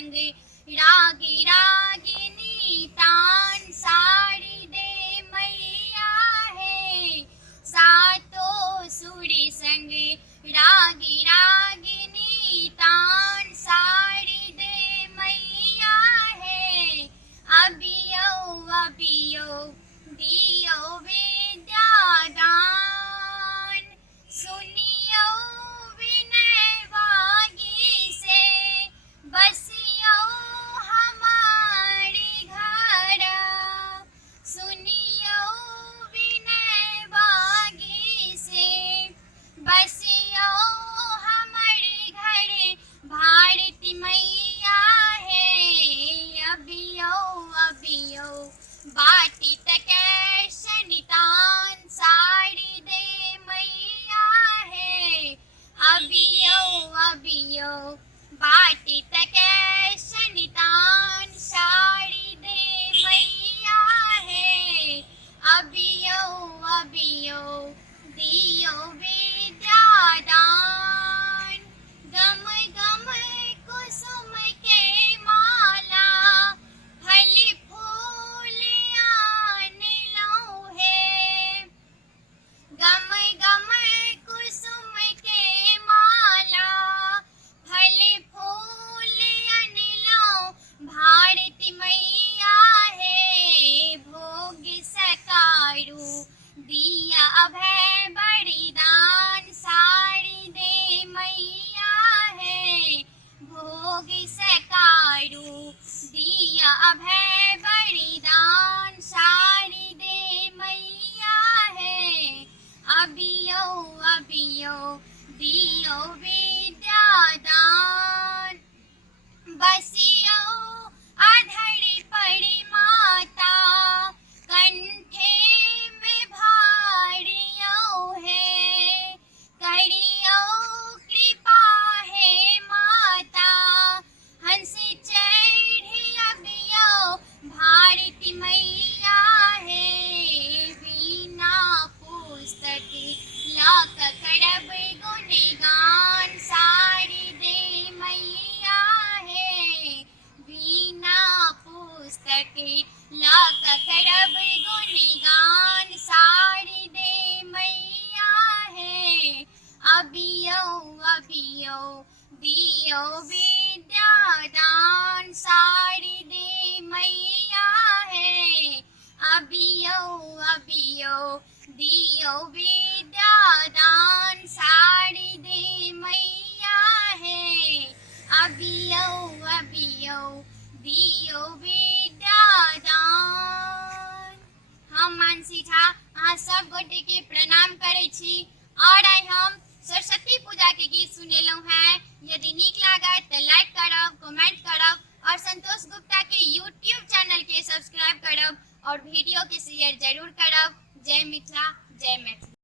संग रागी रागिनी तान साड़ी दे मैया है। सातों सुरी संग रागी रागिनी तान साड़ी दे मैया है। अबियो अबियो दियो विद्यादान सुनियो विनय वागी से बसियो हमारे घर। सुनियो विनय वागी से बसियो हमारे घर। भारती मैया है अबियो अबियो बाटी तकै शनितान साड़ी दे मैया है। अबियो अबियो बाटी तकै शनितान साड़ी दे मैया है। अबियो अबियो दियो विद्यादान गम गम कुसुम के माला फल फूल आन लो है। गम गम कुसुम के माला फल फूल आन लो। भारती मैया है भोग सकारू दिया अभय बलिदान साड़ी दे मैया है। भोग सकारू दिया अभय बलिदान साड़ी दे मैया है। अबियो अबियो दियो विद्यादान बसियो आधड़ी पड़ी माता कंठे में भारियो है। करियो कृपा है माता हंस चढ़ी अबियो। भारती मैया है वीणा पुस्तक लाक करब गुणगान साड़ी दे मैया है। वीणा पुस्तक लाक करब गुणगान साड़ी दे मैया है। अबियो अबियो दियो विद्यादान साड़ी दे मैया है। अबियो अबियो दियो विद्यादान साड़ी दे मैया है। अबियो अबियो दियो विद्यादान। हम मानसी झा अहाँ सब गोटे के प्रणाम करे छी और आइ हम सरस्वती पूजा के गीत सुनेलहुँ हैं। यदि नीक लागत तो लाइक करब कमेंट करब और संतोष गुप्ता के यूट्यूब चैनल के सब्सक्राइब करब और वीडियो के शेयर जरूर करब। जय मिथिला जय मैथिली।